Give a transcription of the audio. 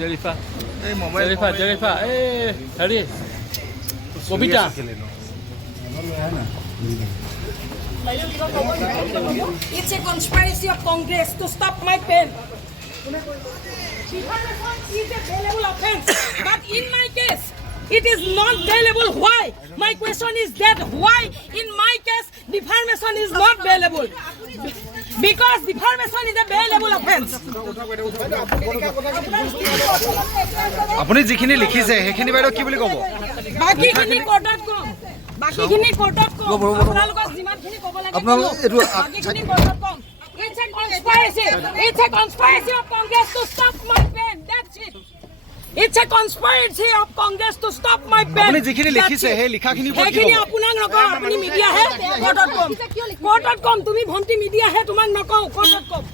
জেৰিফা জেৰিফা এই হেৰি কবিতা It's a conspiracy of Congress to stop my pen. It's a bailable offense, but in my case, it is not bailable. Why? My question is that why in my case defamation is not bailable? Because defamation is a bailable offense. আপুনি যিখিনি লিখিছে সেইখিনি বাইদেউ কি বুলি ক'ব? বাকিখিনি কোৰ্টত কম। বাকিখিনি কোৰ্টত কম। আপোনালোকক যিমানখিনি ক'ব লাগে বাকিখিনি কোৰ্টত কম। It's a conspiracy. It's a conspiracy of Congress to stop my pen. That's it. It's a conspiracy of Congress to stop my pen. আপুনি যিখিনি লিখিছে সেই লিখাখিনি ওপৰত কি সেইখিনি ক'ব? আপোনাক নকওঁ, আপুনি মিডিয়া হে কোৰ্টত কম। কোৰ্টত কম, তুমি ভণ্টি মিডিয়া হে তোমাক নকওঁ, কোৰ্টত কম।